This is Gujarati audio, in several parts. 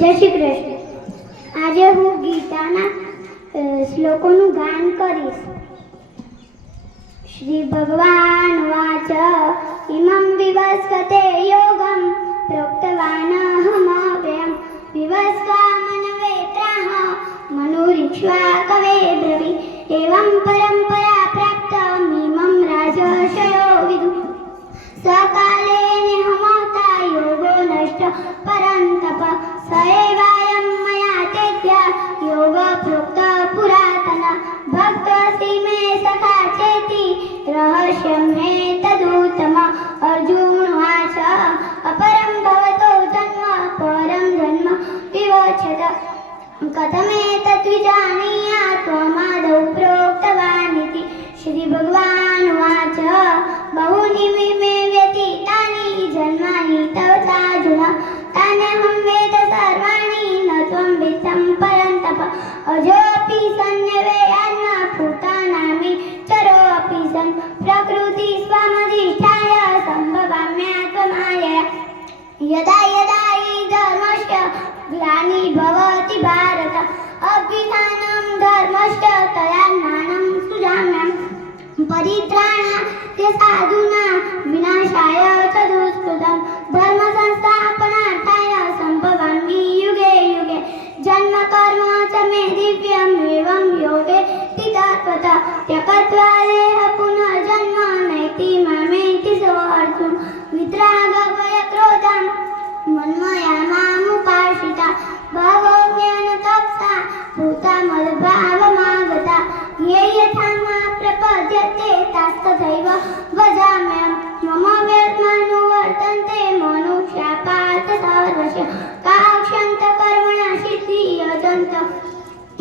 જય શ્રી કૃષ્ણ. આજે હું ગીતાના શ્લોકોનું ગાન કરીશ. શ્રી ભગવાન વાચ ઇમં વિવસ્વતે યોગમ પ્રોક્તવાનહમવ્યયમ વિવસ્વા મનવે પ્રાહ મનુરીક્ષ્વા કવે બ્રવી એવં પરંપરા પ્રાપ્તમિમં રાજર્ષયો વિદુ સકાલે નિહમતા યોગો નષ્ટ પરંતપ સ એવાયં મયા તેત્યા યોગ પ્રોક્ત પુરાતન ભક્તોऽસि મે સખા ચેતિ રહસ્યં મે તદુત્તમ. અર્જુનવાચ અપરં ભવતો જન્મ પરં જન્મ વિવોચ્યત કથમેતत् વિજાનીયાत् ત્વમાદૌ પ્રોક્તવાનિતિ. શ્રી ભગવાન વાચ બહૂની મે વ્યતીતાની જન્માની તવ ચાર્જુન તાન્યહં વેદ સર્વાણि ન ત્વં વેત્तं પરંતપ. અજોऽપि સન્યવેયાન્ન ભૂતાનામિ ચરોऽપि સन् પ્રકૃતિ સ્વમધિષ્ઠાય સંભવામ્યાત્મમાયયા. યદા યદા હિ ધર્મસ્ય ગ્લાનિર્ભવતિ ભારત અભ્યુત્થાनं ધર્મસ્ય તદાત્માनं સૃજામ્યહં. પરિત્રાણાય સાધૂનાં વિનાશાય ચ દુષ્કૃતम् ધર્મ સંસ્થાપનાર્થાય સંભવામિ યુગે યુગે. જન્મ કર્મ ચ મે દિવ્યम् એવં યોગે સ્થિતત્વત ત્યક્ત્વા દેહ પુનર્જન્મ નૈતિ મામેતિ સો અર્જુન. વિતરાગ ભય ક્રોધં મન્મયા મામુપાશ્રિતા બહવો જ્ઞાન તપસા ભૂતા મદભાવમાગતા યે યથા મા પ્રપદ્યતે તસ્થૈવ ભજામ્યહં. મમ વ્યર્થમાનુવર્તન્તે મનુષ્યા પાર્થ સર્વસ્ય કાક્ષ્યન્ત કર્મણા સિદ્ધિ યજન્ત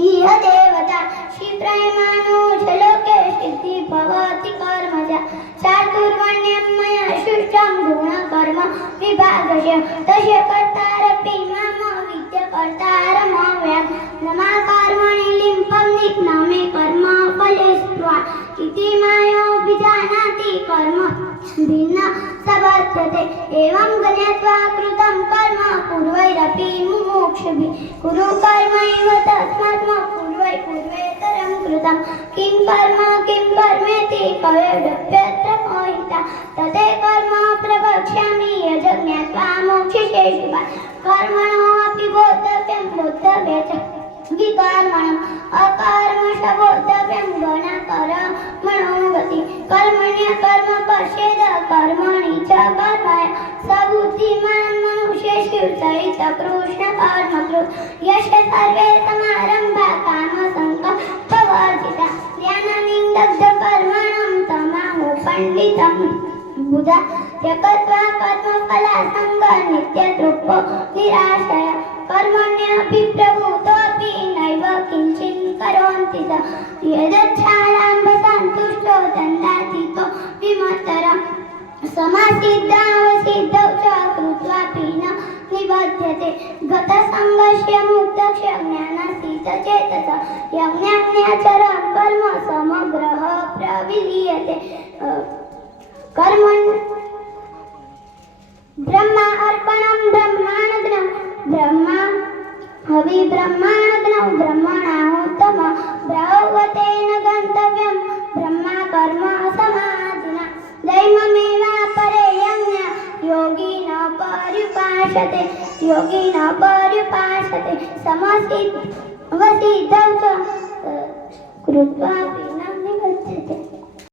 ઇહ દેવતા. ક્ષિપ્રયમાનુષલોકે સિદ્ધિ ભવતિ કર્મજા ચાતુર્વર્ણ્યં મયા સૃષ્ટં ગુણકર્મ વિભાગસ્ય તસ્ય કર્તારપि મામ વિદ્ય કર્તારમવ્યક્. ન મા કર્મણિ લિંપં નિઘ્ન મે કર્મ ફલે સ્પૃહા ઇતિ માયોऽભિજાનાતિ કર્મ ભિન્ન સબધ્યતે. એવં જ્ઞાત્વા કૃतं કર્મ પૂર્વૈરપि મુમુક્ષુભિः કુરુ કર્મૈવ તસ્માत् પૂર્વૈ પૂર્વેતરં કૃतं કિં કર્મેતિ કવેડપ્યત્ર મોહિતા. તતે કર્મ પ્રવક્ષ્યામિ યજ જ્ઞાત્વા મોક્ષ્યસે શુભાत्. કર્મણોऽપि બોદ્ધવ્યં બોદ્ધવ્ય ચ વિકર્મણम् અકર્મશ બોદ્ધવ્યં ગણાકર્મણો ગતિ. કર્મણ્ય કર્મ પશ્યેદ કર્મણિ ચ કર્મય સ બુદ્ધિમાન મનુષ્યેષુ સહિત કૃષ્ણ કર્મકૃત. યસ્ય સર્વે સમારંભા કામસંકલ્પવર્જિતા જ્ઞાનાનિદગ્ધ કર્મણં તમાહુ પંડિતં બુધા. ત્યક્ત્વા કર્મફલાસંગ નિત્યતૃપ્તો નિરાશય કર્મણ્યપि પ્રવૃત્તોऽપि નૈવ કિંચિન કરોતિ સ યદચ્છાલામ્બ સંતુષ્ટો દંડાતીતો વિમત્તર. સમાસિદ્ધાવસિદ્ધૌ ચ કૃત્વાપि ન નિબધ્યતે ગતસંગસ્ય મુક્તસ્ય જ્ઞાનાતીત ચેતસ. યજ્ઞાન્યાચર કર્મ સમગ્રઃ પ્રવિલીયતે. કર્મણ બ્રહ્મા અર્પણં બ્રહ્માણગ્નં બ્રહ્મા હવિબ્રહ્માણગ્નૌ બ્રહ્મણાહોત્તમ બ્રહ્મવતેન ગંતવ્યં બ્રહ્મા કર્મ સમાધિના. દૈવમેવાપરે યજ્ઞ યોગિન પર્યુપાસતે સમસિદ્ધૌ ચ કૃત્વાપि ન નિબધ્યતે.